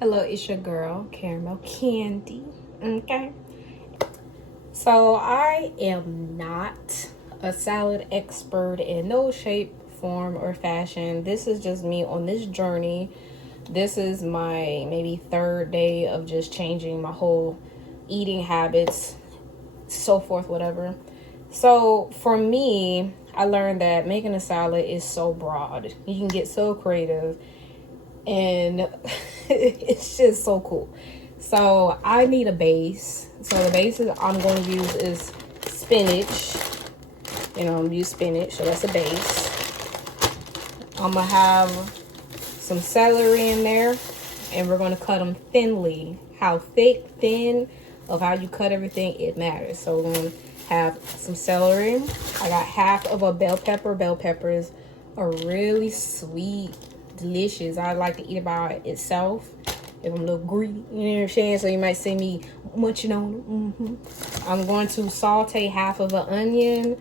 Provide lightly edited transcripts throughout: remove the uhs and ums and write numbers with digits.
Hello, it's your girl, Karmelkandi. Okay. So I am not a salad expert in no shape, form, or fashion. This is just me on this journey. This is my maybe third day of just changing my whole eating habits, so forth, whatever. So for me, I learned that making a salad is so broad. You can get so creative and it's just so cool. So I need a base. So the bases I'm going to use is spinach. I'm going to use spinach, so that's a base. I'm going to have some celery in there, and we're going to cut them thinly. How thick, thin, of how you cut everything, it matters. So we're going to have some celery. I got half of a bell pepper. Bell peppers are really sweet, delicious. I like to eat it by itself if I'm a little greedy, you know what I'm saying? So you might see me munching on them. I'm going to saute half of an onion,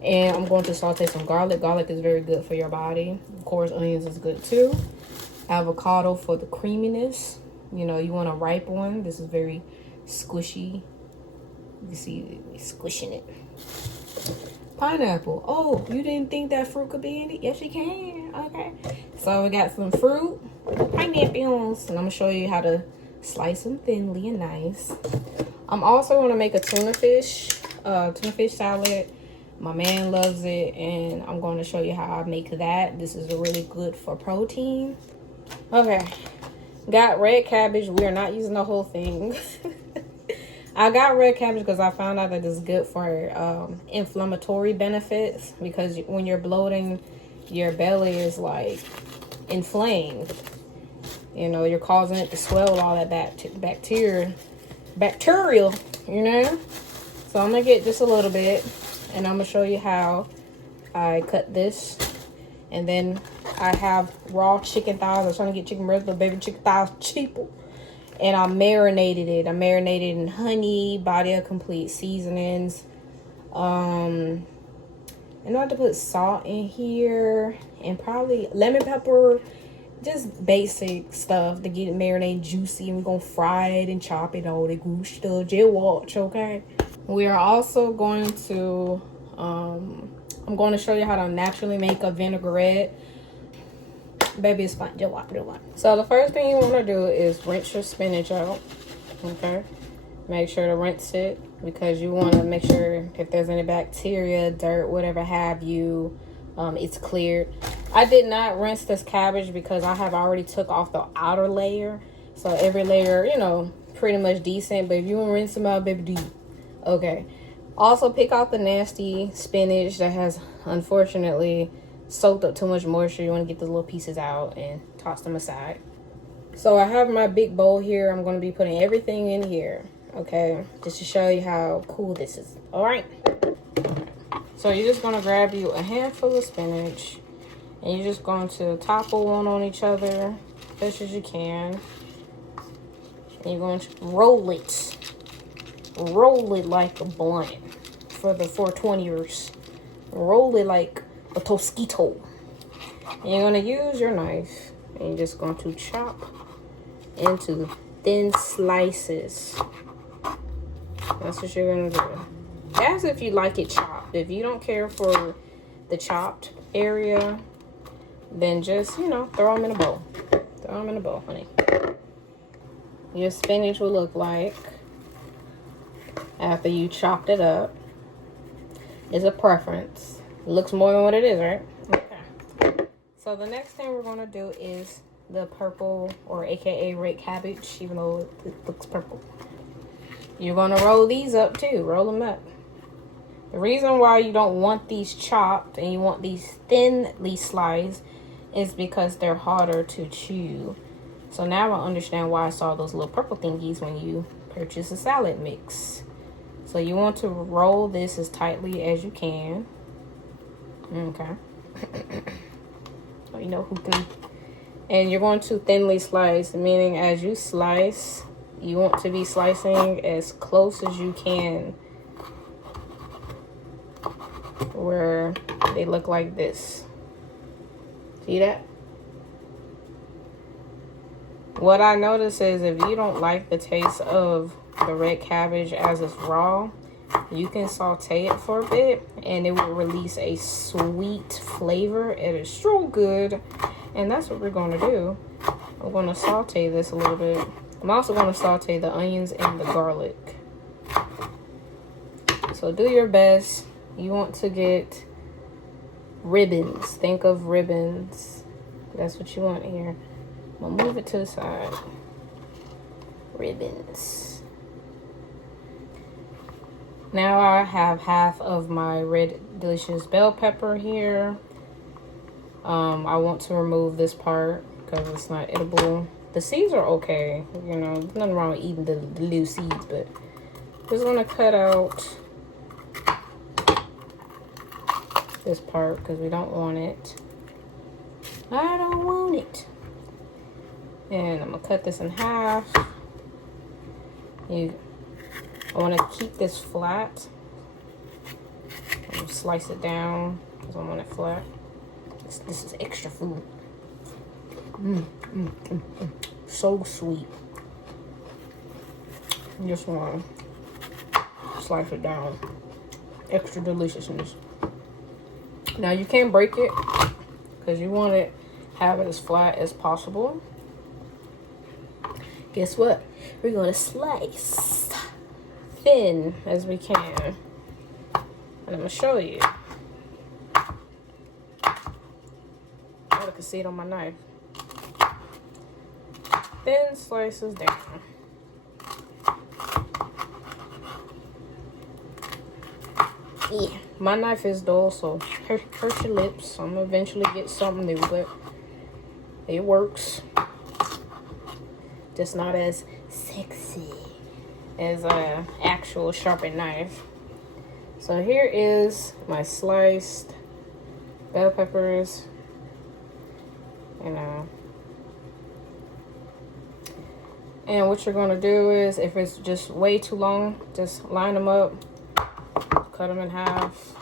and I'm going to saute some garlic. Garlic is very good for your body. Of course, onions is good too. Avocado for the creaminess. You want a ripe one. This is very squishy. You see me squishing it. Pineapple. Oh, you didn't think that fruit could be in it? Yes, you can. Okay. So we got some fruit, pineapples, and I'm gonna show you how to slice them thinly and nice. I'm also gonna make a tuna fish salad. My man loves it, and I'm going to show you how I make that. This is really good for protein. Okay. Got red cabbage. We are not using the whole thing. I got red cabbage because I found out that it's good for inflammatory benefits, because when you're bloating, your belly is like inflamed. You're causing it to swell, all that bacterial. So I'm gonna get just a little bit, and I'm gonna show you how I cut this. And then I have raw chicken thighs. I was trying to get chicken breast, but baby, chicken thighs cheaper. And I marinated it. I marinated in honey, BADIA Complete Seasonings. And I have to put salt in here and probably lemon pepper. Just basic stuff to get it marinated juicy. And we're going to fry it and chop it, all the good stuff. Just watch, okay? We are also going to, I'm going to show you how to naturally make a vinaigrette. Baby, it's fine. Just watch. So the first thing you want to do is rinse your spinach out. Okay, make sure to rinse it, because you want to make sure if there's any bacteria, dirt, whatever have you, it's cleared. I did not rinse this cabbage because I have already took off the outer layer, so every layer, pretty much decent. But if you want to rinse them out, baby, do. Okay. Also, pick out the nasty spinach that has unfortunately soaked up too much moisture. You want to get the little pieces out and toss them aside. So I have my big bowl here. I'm going to be putting everything in here, okay, just to show you how cool this is. All right, so you're just going to grab you a handful of spinach, and you're just going to topple one on each other best as you can, and you're going to roll it like a blunt for the 420ers. Roll it like a Tosquito. And you're going to use your knife, and you're just going to chop into thin slices. That's what you're going to do. As if you like it chopped. If you don't care for the chopped area, then just, throw them in a bowl. Throw them in a bowl, honey. Your spinach will look like after you chopped it up. It's a preference. It looks more than what it is, right? Okay. So the next thing we're going to do is the purple, or aka red cabbage, even though it looks purple. You're going to roll these up too. Roll them up. The reason why you don't want these chopped and you want these thinly sliced is because they're harder to chew. So now I understand why I saw those little purple thingies when you purchase a salad mix. So you want to roll this as tightly as you can. Okay. So who can. And you're going to thinly slice, meaning as you slice, you want to be slicing as close as you can, where they look like this. See that? What I notice is if you don't like the taste of the red cabbage as it's raw, you can saute it for a bit and it will release a sweet flavor. It is so good. And that's what we're going to do. I'm going to saute this a little bit. I'm also going to saute the onions and the garlic. So do your best. You want to get ribbons. Think of ribbons. That's what you want here. I'm gonna move it to the side. Ribbons. Now I have half of my red delicious bell pepper here. I want to remove this part because it's not edible. The seeds are okay, you know, there's nothing wrong with eating the little seeds, but just want to cut out this part because we don't want it. I don't want it. And I'm gonna cut this in half. I want to keep this flat. Slice it down because I want it flat. This is extra food. So sweet. You just want to slice it down. Extra deliciousness. Now you can't break it because you want to have it as flat as possible. Guess what? We're going to slice thin as we can. And I'm going to show you. I can see it on my knife. Thin slices down. Yeah, my knife is dull, so hurt your lips. I'm going to eventually get something new, but it works. Just not as sexy as an actual sharpened knife. So here is my sliced bell peppers. You know. And what you're going to do is, if it's just way too long, just line them up, cut them in half,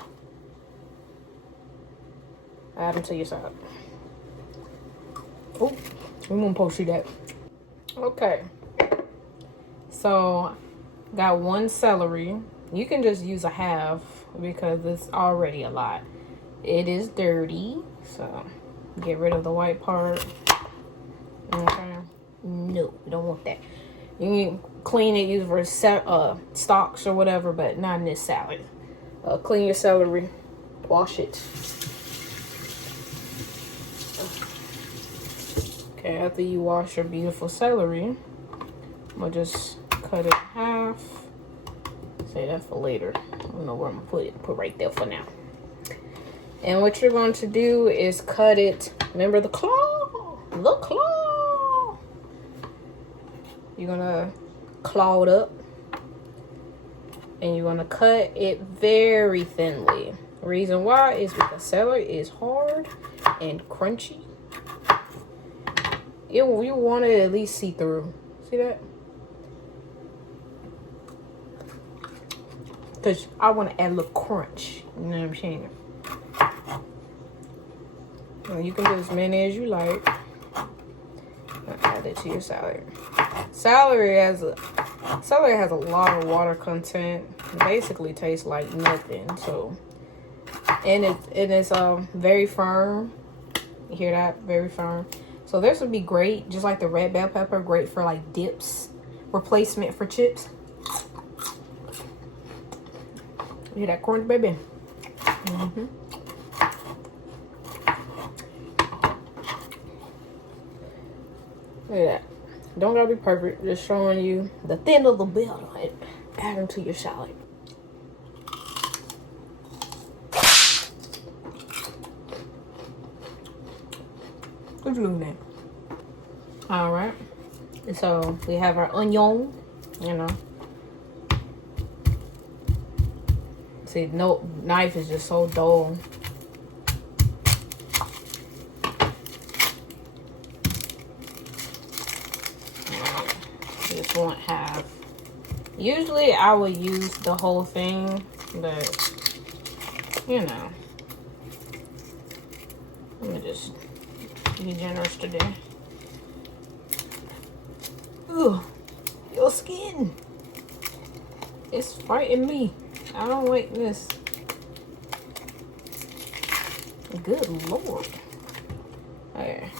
add them to your salad. Oh, we won't post you that. Okay. So, got one celery. You can just use a half because it's already a lot. It is dirty, so get rid of the white part. Okay. No, we don't want that. You can clean it, use for stalks or whatever, but not in this salad. Clean your celery, wash it. Okay, after you wash your beautiful celery, I'm gonna just cut it in half. Say that for later. I don't know where I'm gonna put it. Put right there for now. And what you're going to do is cut it. Remember the claw? The claw. You're gonna claw it up. And you're gonna cut it very thinly. The reason why is because celery is hard and crunchy. You want it at least see through. See that? Because I want to add a little crunch. You know what I'm saying? And you can do as many as you like. Add it to your salad. Celery has a lot of water content. It basically tastes like nothing. So, and it's very firm. You hear that? Very firm. So this would be great, just like the red bell pepper, great for like dips, replacement for chips. You hear that crunch, baby? Mm-hmm. Look at that. Don't gotta be perfect. Just showing you the thin of the bell. Add them to your salad. What you looking at? Alright. So we have our onion, you know. See, no knife is just so dull. Just want half. Usually I would use the whole thing, but you know, I'm gonna just be generous today. Ugh, your skin. It's fighting me. I don't like this. Good Lord. Okay.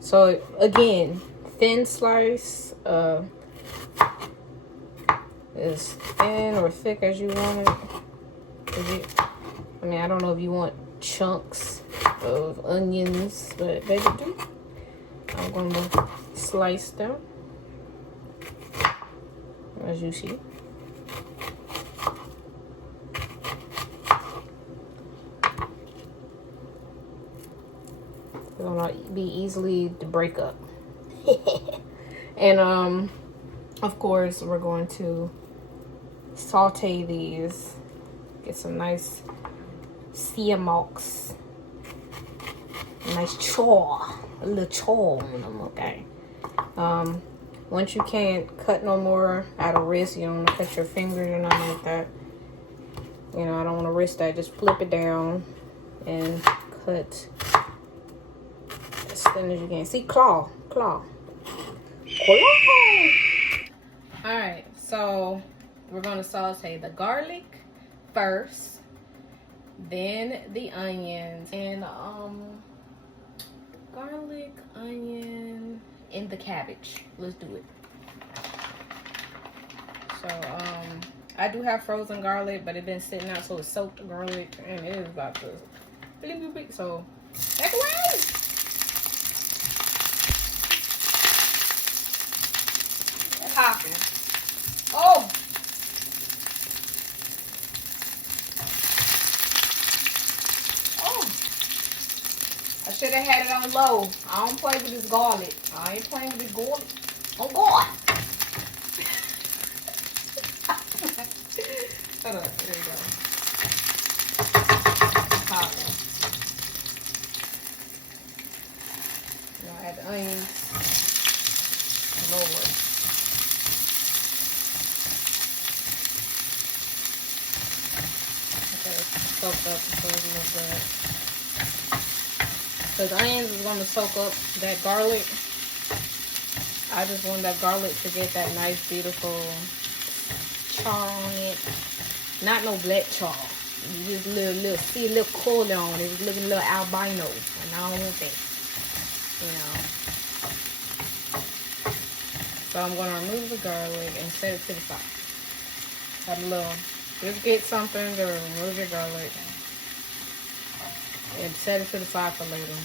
So again, thin slice. As thin or thick as you want it. I mean, I don't know if you want chunks of onions, but baby do. I'm going to slice them, as you see. It will not be easily to break up. And of course, we're going to saute these. Get some nice CMOX. Nice chaw. A little chaw on them, okay? Once you can't cut no more out of risk, you don't want to cut your fingers or nothing like that. You know, I don't want to risk that. Just flip it down and cut as thin as you can. See, claw. Alright, so we're going to saute the garlic first, then the onions, and garlic, onion, and the cabbage. Let's do it. So I do have frozen garlic, but it's been sitting out, so it's soaked garlic, and it is about to so back away. It's hopping. Oh! I should have had it on low. I don't play with this garlic. I ain't playing with this garlic. Oh God! Hold on, there you go. Popping. Now add the onions. Lord. Okay, soaked up so it's a little good. So the onions is going to soak up that garlic. I just want that garlic to get that nice, beautiful char on it. Not no black char. You just see a little color on it. It's looking a little albino. And I don't want that. You know. So I'm going to remove the garlic and set it to the side. Have a little, just get something to remove your garlic. And set it to the side for later.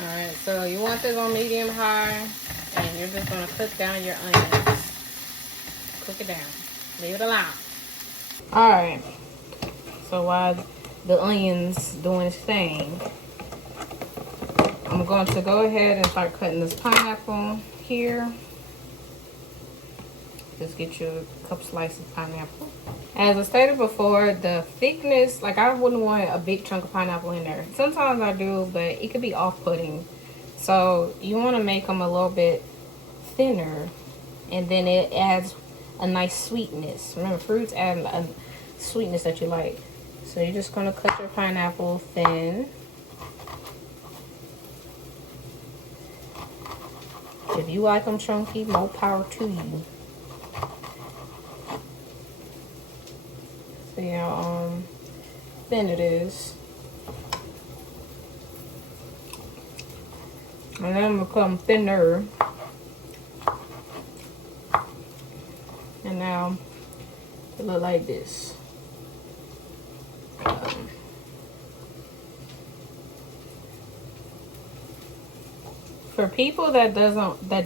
Alright, so you want this on medium high, and you're just going to cook down your onions. Cook it down. Leave it alone. Alright, so while the onion's doing its thing, I'm going to go ahead and start cutting this pineapple here. Just get you a couple slices of pineapple. As I stated before, the thickness, like I wouldn't want a big chunk of pineapple in there. Sometimes I do, but it could be off-putting. So you want to make them a little bit thinner, and then it adds a nice sweetness. Remember, fruits add a sweetness that you like. So you're just going to cut your pineapple thin. If you like them chunky, more power to you. See how thin it is. And then it'll become thinner. And now it look like this. For people that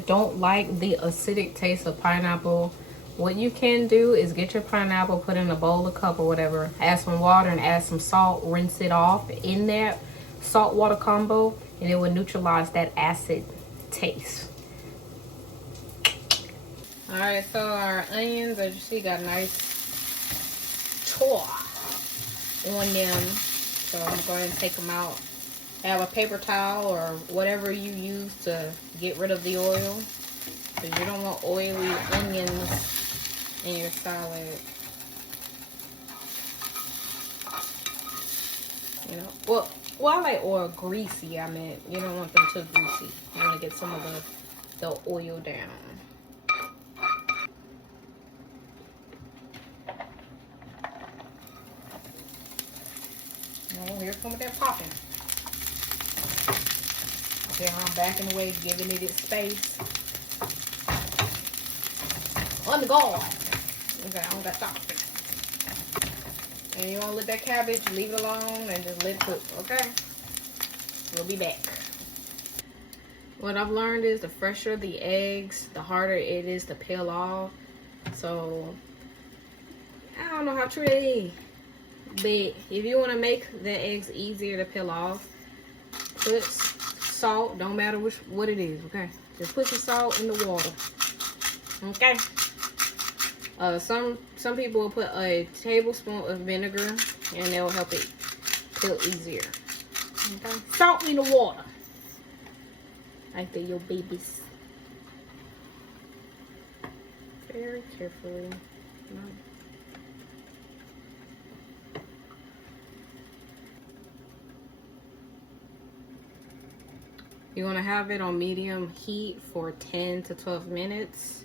don't like the acidic taste of pineapple, what you can do is get your pineapple, put in a bowl, a cup or whatever, add some water and add some salt, rinse it off in that salt water combo, and it will neutralize that acid taste. Alright, so our onions, as you see, got nice char on them. So I'm going to take them out. Have a paper towel or whatever you use to get rid of the oil, because you don't want oily onions in your salad. You know, well, Well, I like oil greasy. I mean, you don't want them too greasy. You want to get some of the oil down. Oh, here come that popping. Okay, I'm backing away, giving it its space. On the guard. Okay, I don't got to stop. And you want to let that cabbage, leave it alone and just let it cook, okay? We'll be back. What I've learned is the fresher the eggs, the harder it is to peel off. So, I don't know how true that is. But if you want to make the eggs easier to peel off, put salt, don't matter what it is, okay? Just put some salt in the water, okay? Some people will put a tablespoon of vinegar and they'll help it peel easier. Okay? Salt in the water. Like they're your babies. Very carefully. You're going to have it on medium heat for 10 to 12 minutes.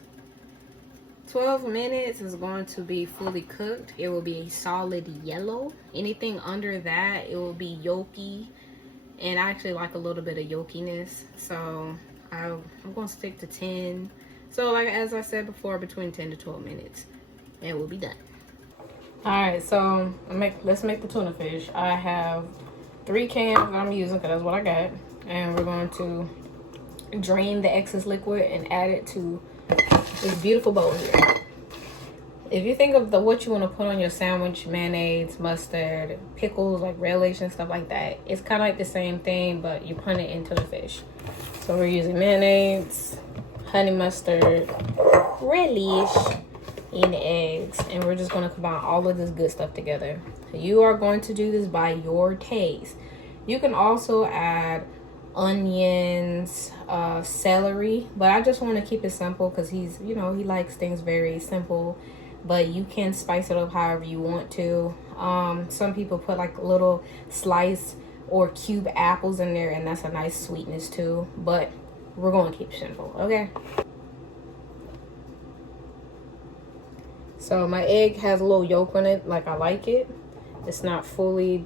12 minutes is going to be fully cooked. It will be a solid yellow. Anything under that, it will be yolky. And I actually like a little bit of yolkiness. So I'm going to stick to 10. So like as I said before, between 10 to 12 minutes. And we'll be done. Alright, so let's make the tuna fish. I have 3 cans that I'm using because that's what I got. And we're going to drain the excess liquid and add it to this beautiful bowl here. If you think of what you want to put on your sandwich, mayonnaise, mustard, pickles, like relish and stuff like that, it's kind of like the same thing, but you put it into the fish. So we're using mayonnaise, honey mustard, relish, and eggs, and we're just going to combine all of this good stuff together. You are going to do this by your taste. You can also add onions, celery, but I just want to keep it simple because he's, you know, he likes things very simple, but you can spice it up however you want to. Some people put like little slice or cube apples in there, and that's a nice sweetness too, but we're going to keep it simple, okay? So my egg has a little yolk on it, like I like it. It's not fully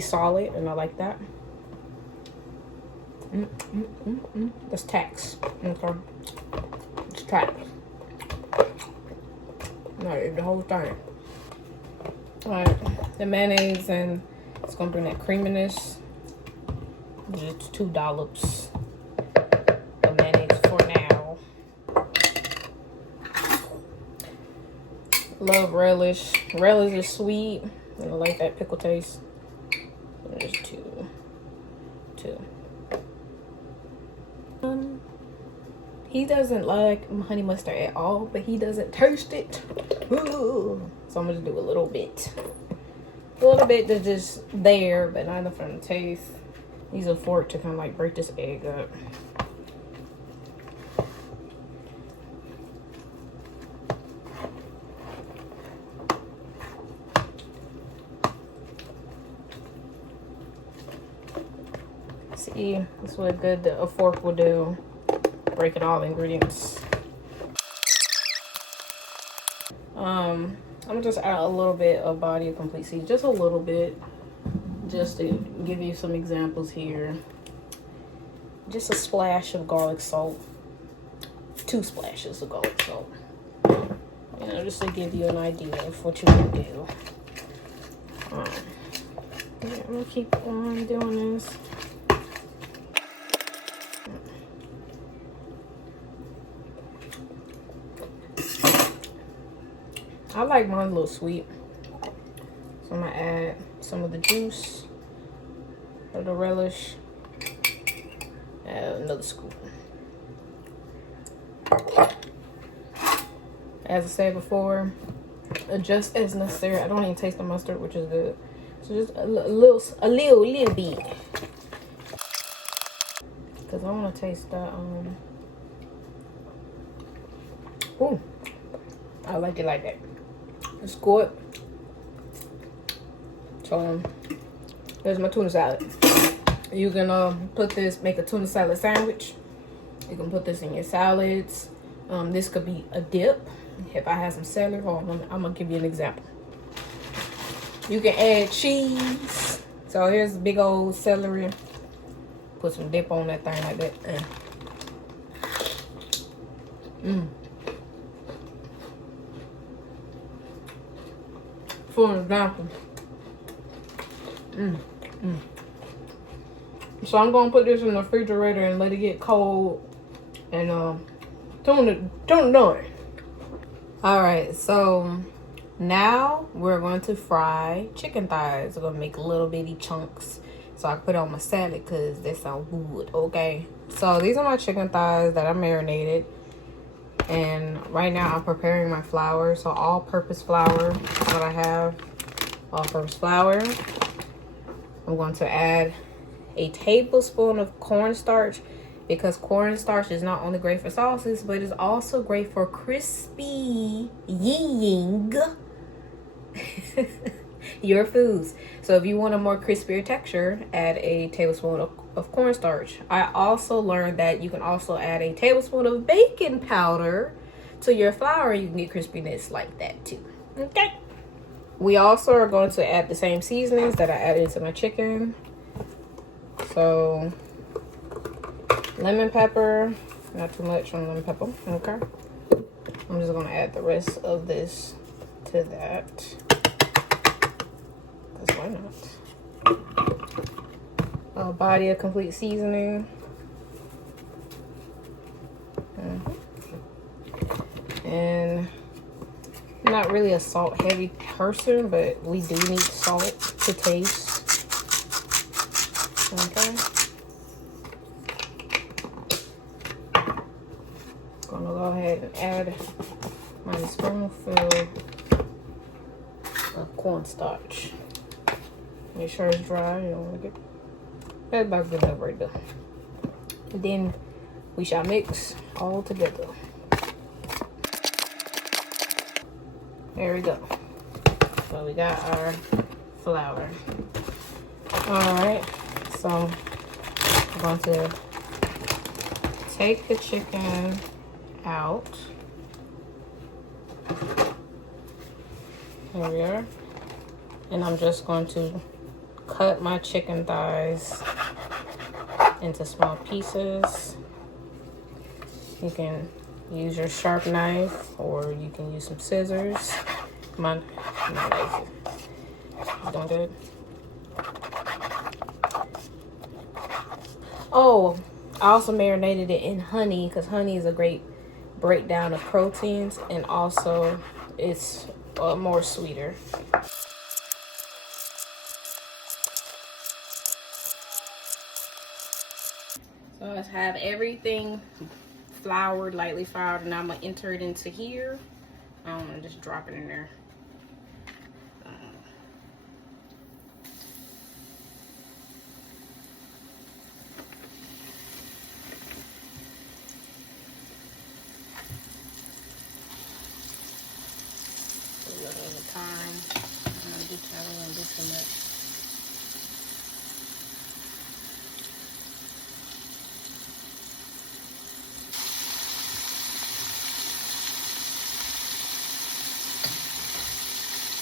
solid, and I like that. That's tax. Okay. It's tax. No, the whole thing. Alright, the mayonnaise, and it's gonna bring that creaminess. Just 2 dollops of mayonnaise for now. Love relish. Relish is sweet, and I like that pickle taste. There's two. He doesn't like honey mustard at all, but he doesn't taste it. Ooh. So I'm gonna do a little bit. A little bit that's just there, but not enough for the taste. Use a fork to kind of like break this egg up. See, that's what a fork will do. Breaking all the ingredients. I'm gonna just add a little bit of BADIA Complete Seasoning, just a little bit, just to give you some examples here. Just a splash of garlic salt, 2 splashes of garlic salt. You know, just to give you an idea of what you can do. Yeah, I'm gonna keep on doing this. I like mine a little sweet, so I'm gonna add some of the juice of the relish. Add another scoop. As I said before, adjust as necessary. I don't even taste the mustard, which is good. So just a little bit, because I want to taste the Ooh, I like it like that. It's good. So Here's my tuna salad. You can put this, make a tuna salad sandwich. You can put this in your salads. This could be a dip. If I have some celery, I'm gonna give you an example. You can add cheese. So here's a big old celery. Put some dip on that thing like that. For example. So I'm gonna put this in the refrigerator and let it get cold. And tuna done. Alright, so now we're going to fry chicken thighs. We're gonna make little bitty chunks so I can put it on my salad because that sounds good. Okay, so these are my chicken thighs that I marinated, and right now I'm preparing my flour. So all-purpose flour is what I have. All-purpose flour. I'm going to add a tablespoon of cornstarch, because cornstarch is not only great for sauces, but it's also great for crispy ying your foods. So if you want a more crispier texture, add a tablespoon of cornstarch. I also learned that you can also add a tablespoon of baking powder to your flour. You can get crispiness like that too. Okay. We also are going to add the same seasonings that I added to my chicken. So lemon pepper, not too much on lemon pepper. Okay. I'm just going to add the rest of this to that. Because why not? BADIA Complete Seasoning. And I'm not really a salt heavy person, but we do need salt to taste. Okay. Gonna go ahead and add my spoonful of cornstarch. Make sure it's dry. You don't want to get that about good enough right there. And then we shall mix all together. There we go. So we got our flour. Alright, so I'm going to take the chicken out. There we are. And I'm just going to cut my chicken thighs into small pieces. You can use your sharp knife, or you can use some scissors. I'm not lazy. Doing good. Oh, I also marinated it in honey, because honey is a great breakdown of proteins, and also it's more sweeter. So let's have everything floured, lightly floured, and I'm gonna enter it into here. I'm gonna just drop it in there. A little at a time. I'm gonna do too much.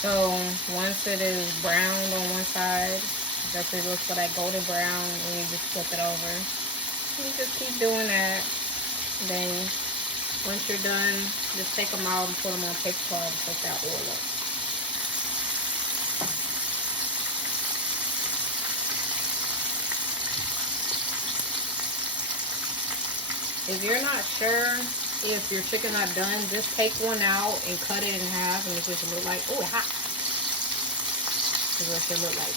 So once it is browned on one side, just it looks for that golden brown, and you just flip it over. You just keep doing that. Then once you're done, just take them out and put them on paper towel and take that oil up. If you're not sure if your chicken not done, just take one out and cut it in half, and it just look like, oh, it's hot. That's what it should look like.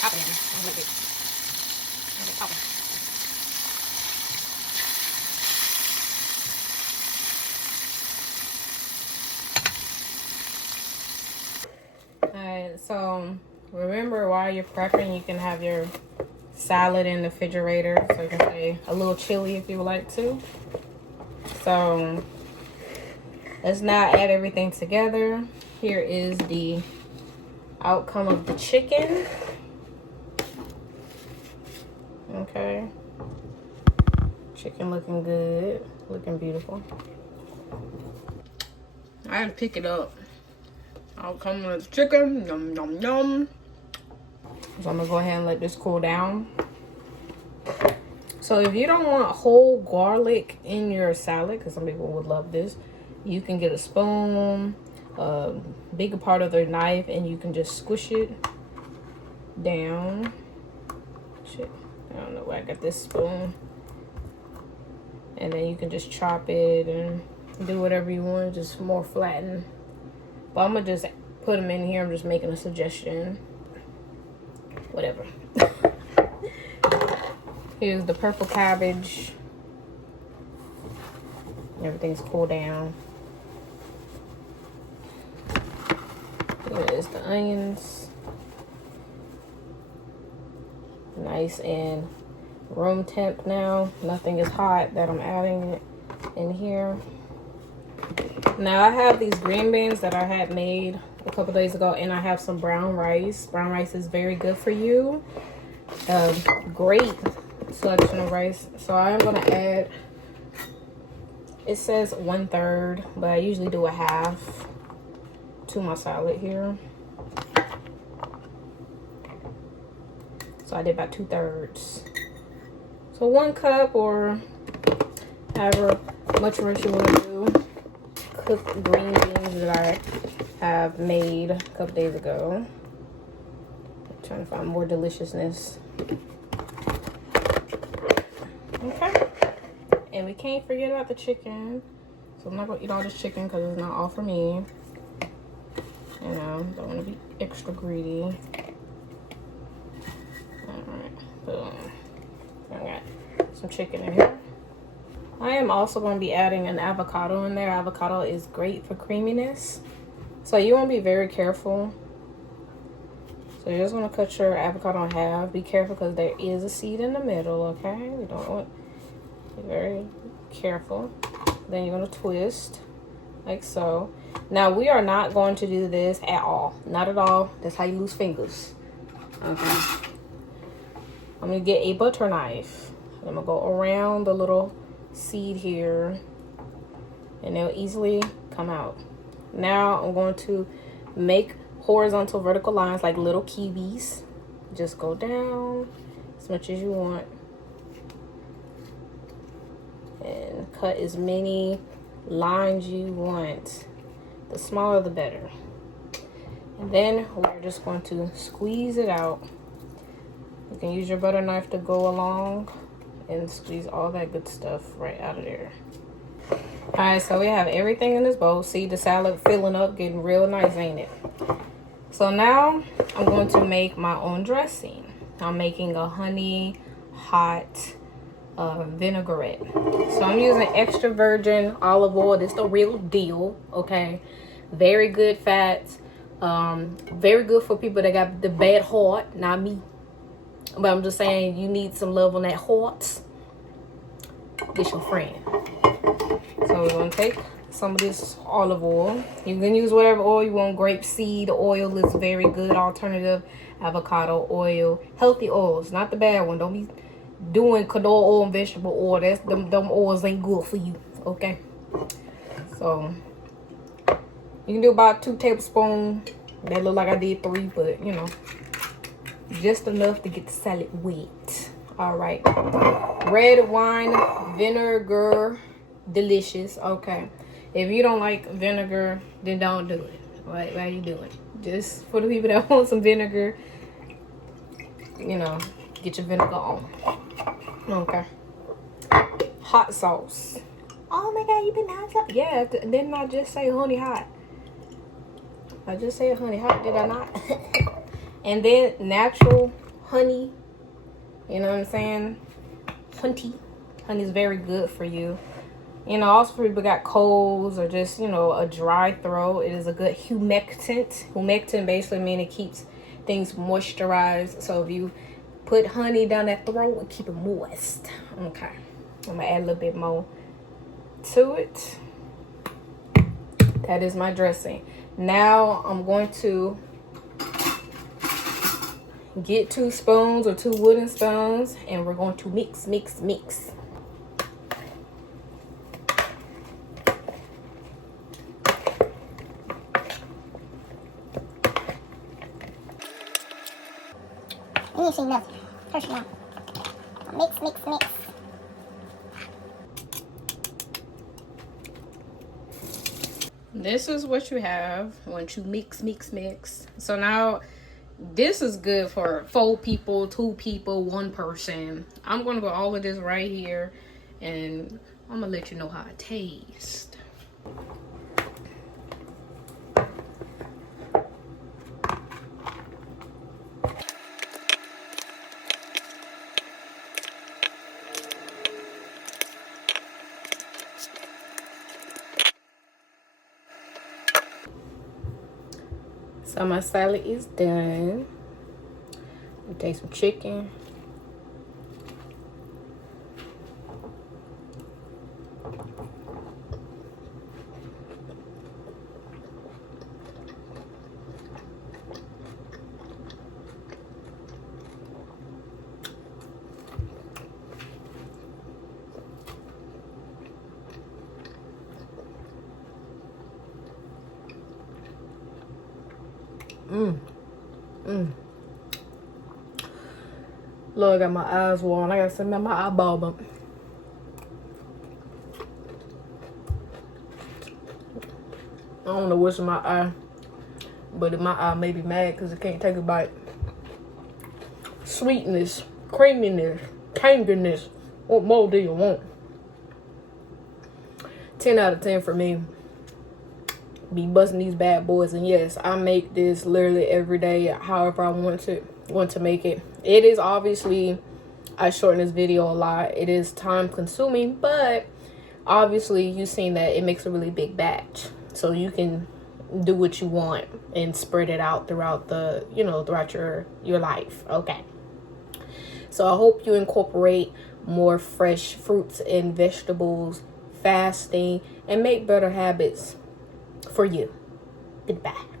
Pop it in. I like it. Let it pop it. Alright, so remember, while you're prepping, you can have your salad in the refrigerator, so you can stay a little chilly if you would like to. So let's now add everything together. Here is the outcome of the chicken. Okay, chicken looking good, looking beautiful. I had to pick it up. Outcome of the chicken, yum yum yum. So I'm gonna go ahead and let this cool down. So if you don't want whole garlic in your salad, because some people would love this, you can get a spoon, a bigger part of the knife, and you can just squish it down. Shit, I don't know where I got this spoon. And then you can just chop it and do whatever you want, just more flatten. But I'm gonna just put them in here. I'm just making a suggestion. Whatever. Here's the purple cabbage. Everything's cooled down. Here is the onions. Nice and room temp now. Nothing is hot that I'm adding it in here. Now I have these green beans that I had made a couple days ago, and I have some brown rice. Brown rice is very good for you. Great selection of rice. So I'm gonna add, it says 1/3, but I usually do a half to my salad here. So I did about 2/3. So 1 cup, or however much rice you want to do. Cooked green beans that I have made a couple days ago. I'm trying to find more deliciousness. Okay. And we can't forget about the chicken. So I'm not going to eat all this chicken because it's not all for me. You know, don't want to be extra greedy. Alright, boom. I got some chicken in here. I am also going to be adding an avocado in there. Avocado is great for creaminess. So you want to be very careful. So you're just going to cut your avocado in half. Be careful because there is a seed in the middle, okay? We don't want to be very careful. Then you're going to twist like so. Now we are not going to do this at all. Not at all. That's how you lose fingers. Okay. I'm going to get a butter knife. I'm going to go around the little seed here, and they'll easily come out. Now I'm going to make horizontal vertical lines like little kiwis. Just go down as much as you want and cut as many lines you want. The smaller the better. And then we're just going to squeeze it out. You can use your butter knife to go along and squeeze all that good stuff right out of there. Alright, so we have everything in this bowl. See the salad filling up, getting real nice, ain't it? So now I'm going to make my own dressing. I'm making a honey hot vinaigrette. So I'm using extra virgin olive oil. This is the real deal, okay? Very good fats. Very good for people that got the bad heart, not me. But I'm just saying, you need some love on that heart. Get your friend. So we're going to take some of this olive oil. You can use whatever oil you want. Grapeseed oil is very good alternative. Avocado oil. Healthy oils, not the bad one. Don't be doing canola oil and vegetable oil. That's them oils ain't good for you. Okay. So you can do about 2 tablespoons. That look like I did 3, but you know, just enough to get the salad wet. All right. Red wine vinegar, delicious. Okay. If you don't like vinegar, then don't do it. Why are you doing? Just for the people that want some vinegar, you know, get your vinegar on. Okay. Hot sauce. Oh my God, you been hot sauce? Yeah, didn't I just say honey hot? I just said honey hot, did I not? And then natural honey. You know what I'm saying? Honey is very good for you. You know, also for people got colds or just, you know, a dry throat, it is a good humectant. Humectant basically means it keeps things moisturized. So if you put honey down that throat and keep it moist. Okay. I'm gonna add a little bit more to it. That is my dressing. Now I'm going to get 2 spoons or 2 wooden spoons, and we're going to mix. You see nothing. First now. Mix. This is what you have once you mix. So now this is good for 4 people, 2 people, 1 person. I'm gonna put all of this right here, and I'm gonna let you know how it tastes. So my salad is done. I'll take some chicken. Look, I got my eyes watering. I got something in my eyeball bump. I don't know what's in my eye, but my eye may be mad because it can't take a bite. Sweetness, creaminess, tanginess. What more do you want? 10 out of 10 for me. Be busting these bad boys, and yes, I make this literally every day, however I want to make it. It is obviously, I shorten this video a lot. It is time consuming, but obviously you've seen that it makes a really big batch, so you can do what you want and spread it out throughout the, you know, throughout your life. Okay, so I hope you incorporate more fresh fruits and vegetables, fasting, and make better habits for you. Goodbye.